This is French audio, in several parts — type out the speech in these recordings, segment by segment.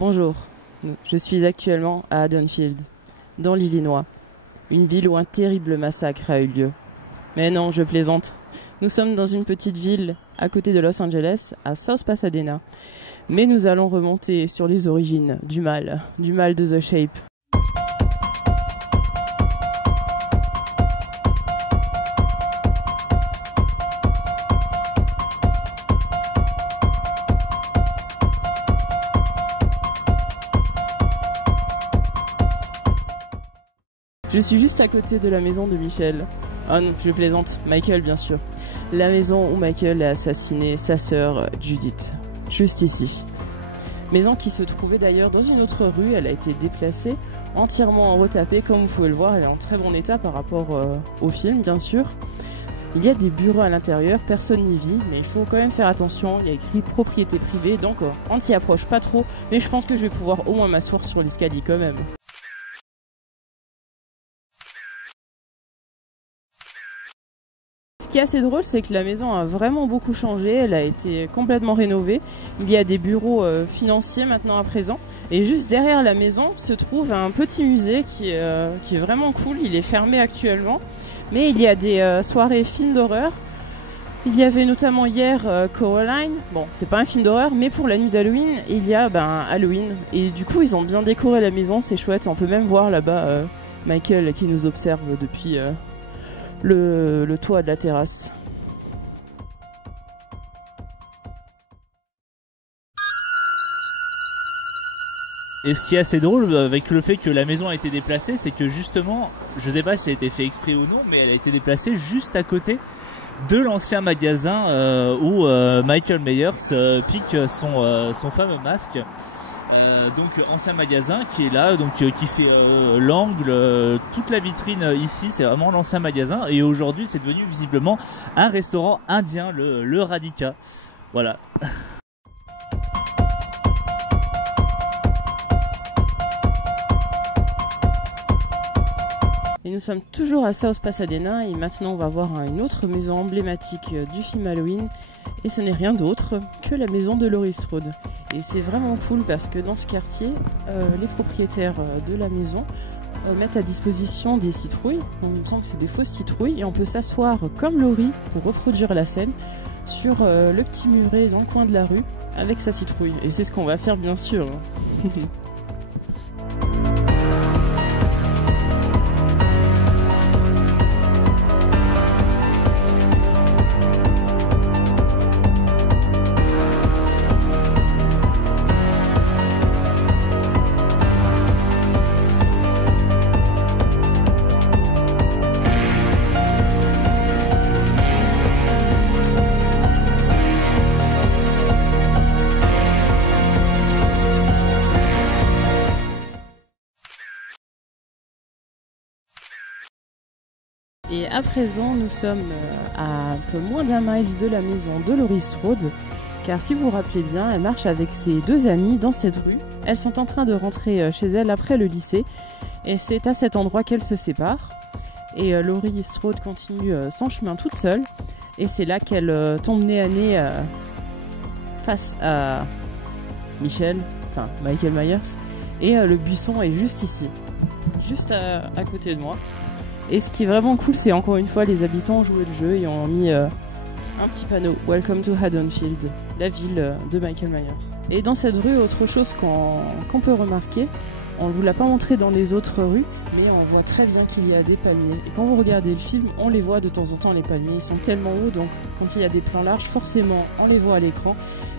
Bonjour, je suis actuellement à Haddonfield, dans l'Illinois, une ville où un terrible massacre a eu lieu. Mais non, je plaisante. Nous sommes dans une petite ville à côté de Los Angeles, à South Pasadena. Mais nous allons remonter sur les origines du mal de The Shape. Je suis juste à côté de la maison de Michel. Ah non, je plaisante, Michael bien sûr. La maison où Michael a assassiné sa sœur Judith. Juste ici. Maison qui se trouvait d'ailleurs dans une autre rue, elle a été déplacée, entièrement retapée comme vous pouvez le voir, elle est en très bon état par rapport au film bien sûr. Il y a des bureaux à l'intérieur, personne n'y vit, mais il faut quand même faire attention, il y a écrit propriété privée, donc on ne s'y approche pas trop, mais je pense que je vais pouvoir au moins m'asseoir sur l'escalier quand même. Ce qui est assez drôle, c'est que la maison a vraiment beaucoup changé, elle a été complètement rénovée. Il y a des bureaux financiers maintenant à présent. Et juste derrière la maison se trouve un petit musée qui est vraiment cool, il est fermé actuellement. Mais il y a des soirées films d'horreur. Il y avait notamment hier Coraline, bon c'est pas un film d'horreur, mais pour la nuit d'Halloween, il y a Halloween. Et du coup ils ont bien décoré la maison, c'est chouette, on peut même voir là-bas Michael qui nous observe depuis... le toit de la terrasse. Et ce qui est assez drôle avec le fait que la maison a été déplacée, c'est que justement, je sais pas si ça a été fait exprès ou non, mais elle a été déplacée juste à côté de l'ancien magasin où Michael Myers pique son fameux masque. Donc ancien magasin qui est là, donc qui fait l'angle, toute la vitrine ici, c'est vraiment l'ancien magasin, et aujourd'hui c'est devenu visiblement un restaurant indien, le Radhika. Voilà. Et nous sommes toujours à South Pasadena et maintenant on va voir une autre maison emblématique du film Halloween. Et ce n'est rien d'autre que la maison de Laurie Strode. Et c'est vraiment cool parce que dans ce quartier, les propriétaires de la maison mettent à disposition des citrouilles. On me semble que c'est des fausses citrouilles et on peut s'asseoir comme Laurie pour reproduire la scène sur le petit muret dans le coin de la rue avec sa citrouille. Et c'est ce qu'on va faire bien sûr. Et à présent, nous sommes à un peu moins d'1 mile de la maison de Laurie Strode, car si vous vous rappelez bien, elle marche avec ses deux amies dans cette rue. Elles sont en train de rentrer chez elles après le lycée, et c'est à cet endroit qu'elles se séparent. Et Laurie Strode continue son chemin toute seule, et c'est là qu'elle tombe nez à nez face à Michael Myers, et le buisson est juste ici, juste à côté de moi. Et ce qui est vraiment cool, c'est encore une fois les habitants ont joué le jeu et ont mis un petit panneau « Welcome to Haddonfield », la ville de Michael Myers. Et dans cette rue, autre chose qu'on peut remarquer, on ne vous l'a pas montré dans les autres rues, mais on voit très bien qu'il y a des palmiers. Et quand vous regardez le film, on les voit de temps en temps, les palmiers, ils sont tellement hauts, donc quand il y a des plans larges, forcément on les voit à l'écran.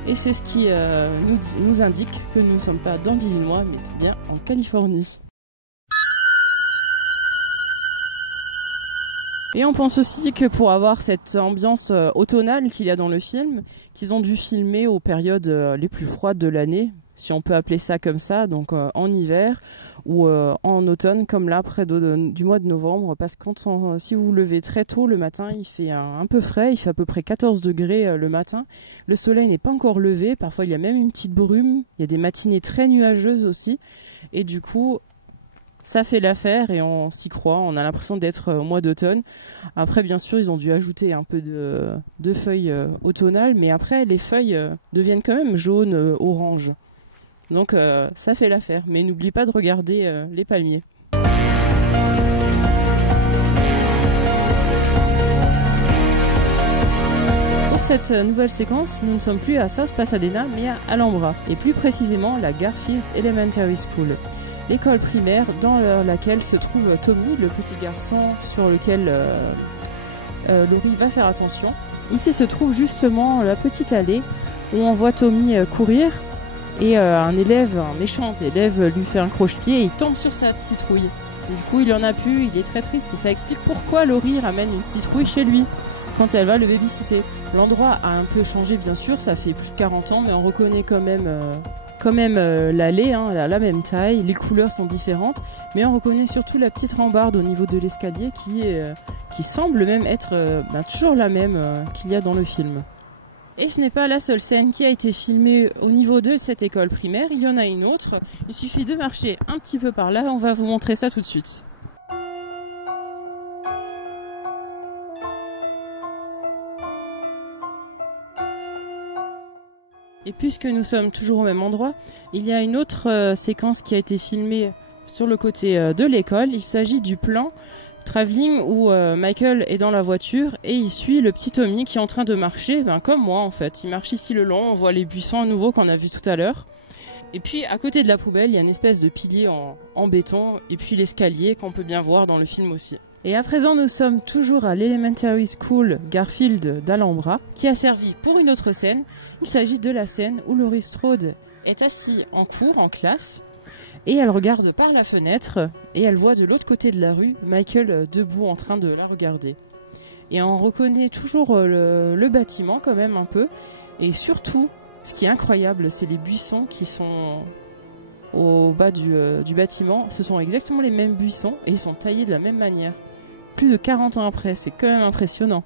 Et c'est ce qui nous indique que nous ne sommes pas dans l'Illinois, mais bien en Californie. Et on pense aussi que pour avoir cette ambiance automnale qu'il y a dans le film, qu'ils ont dû filmer aux périodes les plus froides de l'année, si on peut appeler ça comme ça, donc en hiver ou en automne, comme là près du mois de novembre, parce que si vous vous levez très tôt le matin, il fait un peu frais, il fait à peu près 14 degrés le matin, le soleil n'est pas encore levé, parfois il y a même une petite brume, il y a des matinées très nuageuses aussi, et du coup... ça fait l'affaire et on s'y croit, on a l'impression d'être au mois d'automne. Après bien sûr ils ont dû ajouter un peu de feuilles automnales, mais après les feuilles deviennent quand même jaunes, orange. Donc ça fait l'affaire. Mais n'oublie pas de regarder les palmiers. Pour cette nouvelle séquence, nous ne sommes plus à South Pasadena, mais à Alhambra, et plus précisément la Garfield Elementary School, l'école primaire dans laquelle se trouve Tommy, le petit garçon sur lequel Laurie va faire attention. Ici se trouve justement la petite allée où on voit Tommy courir, et un méchant élève lui fait un croche-pied et il tombe sur sa citrouille. Du coup il en a plus, il est très triste, et ça explique pourquoi Laurie ramène une citrouille chez lui quand elle va le babysitter. L'endroit a un peu changé bien sûr, ça fait plus de 40 ans, mais on reconnaît quand même l'allée, hein, elle a la même taille, les couleurs sont différentes, mais on reconnaît surtout la petite rambarde au niveau de l'escalier qui semble même être toujours la même qu'il y a dans le film. Et ce n'est pas la seule scène qui a été filmée au niveau de cette école primaire, il y en a une autre, il suffit de marcher un petit peu par là, on va vous montrer ça tout de suite. Et puisque nous sommes toujours au même endroit, il y a une autre séquence qui a été filmée sur le côté de l'école. Il s'agit du plan travelling où Michael est dans la voiture et il suit le petit Tommy qui est en train de marcher, comme moi en fait. Il marche ici le long, on voit les buissons à nouveau qu'on a vu tout à l'heure. Et puis à côté de la poubelle, il y a une espèce de pilier en béton et puis l'escalier qu'on peut bien voir dans le film aussi. Et à présent, nous sommes toujours à l'Elementary School Garfield d'Alhambra, qui a servi pour une autre scène. Il s'agit de la scène où Laurie Strode est assise en cours, en classe, et elle regarde par la fenêtre, et elle voit de l'autre côté de la rue Michael debout en train de la regarder. Et on reconnaît toujours le bâtiment quand même un peu, et surtout, ce qui est incroyable, c'est les buissons qui sont au bas du bâtiment. Ce sont exactement les mêmes buissons, et ils sont taillés de la même manière. Plus de 40 ans après, c'est quand même impressionnant.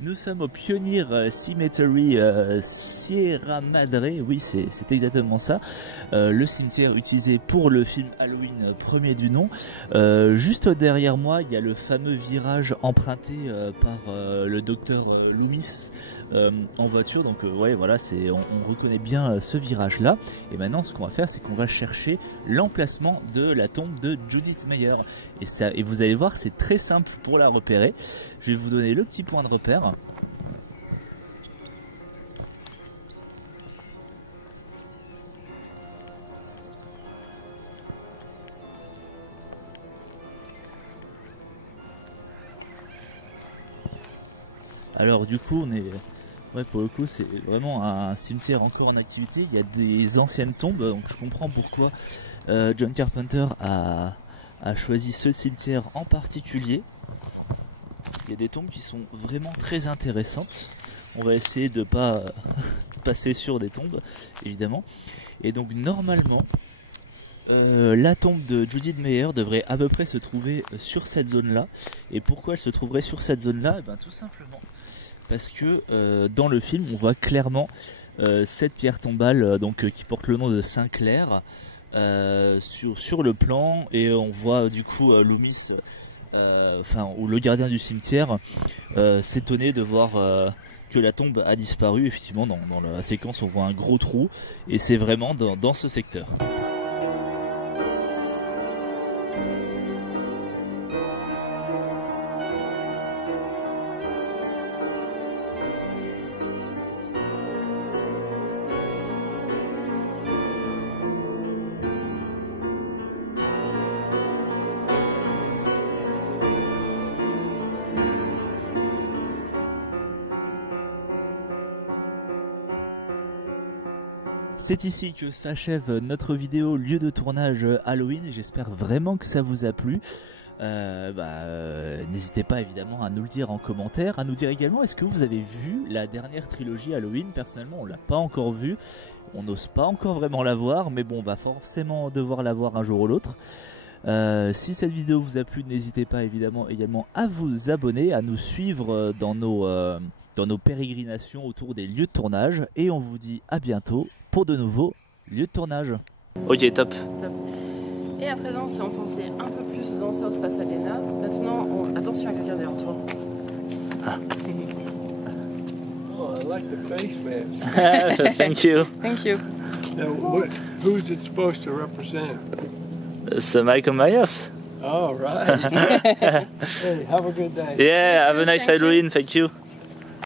Nous sommes au Pioneer Cemetery Sierra Madre, oui c'est exactement ça, le cimetière utilisé pour le film Halloween premier du nom. Juste derrière moi il y a le fameux virage emprunté par le docteur Loomis en voiture, donc ouais voilà, on reconnaît bien ce virage là. Et maintenant ce qu'on va faire, c'est qu'on va chercher l'emplacement de la tombe de Judith Meyer, et vous allez voir, c'est très simple pour la repérer. Je vais vous donner le petit point de repère. Alors du coup pour le coup c'est vraiment un cimetière encore en activité. Il y a des anciennes tombes, donc je comprends pourquoi John Carpenter a choisi ce cimetière en particulier. Il y a des tombes qui sont vraiment très intéressantes. On va essayer de ne pas passer sur des tombes, évidemment. Et donc normalement, la tombe de Judith Meyer devrait à peu près se trouver sur cette zone-là. Et pourquoi elle se trouverait sur cette zone-là? Tout simplement parce que dans le film, on voit clairement cette pierre tombale qui porte le nom de Saint-Clair sur le plan. Et on voit du coup Loomis... ou le gardien du cimetière s'étonner de voir que la tombe a disparu. Effectivement dans la séquence on voit un gros trou, et c'est vraiment dans ce secteur. C'est ici que s'achève notre vidéo lieu de tournage Halloween, et j'espère vraiment que ça vous a plu. N'hésitez pas évidemment à nous le dire en commentaire, à nous dire également est-ce que vous avez vu la dernière trilogie Halloween. Personnellement on l'a pas encore vue, on n'ose pas encore vraiment la voir, mais bon on va forcément devoir la voir un jour ou l'autre. Si cette vidéo vous a plu, n'hésitez pas évidemment également à vous abonner, à nous suivre dans nos pérégrinations autour des lieux de tournage, et on vous dit à bientôt pour de nouveaux lieux de tournage. Ok, top. Et à présent, on s'est enfoncé un peu plus dans South Pasadena. Maintenant, attention à quelqu'un derrière toi. Ah. Oh, like the face mask. Thank you. Thank you. Now, who's it supposed to represent? It's Michael Myers. All right. Hey, have a good day. Yeah, have a nice Thank you. Halloween. Thank you.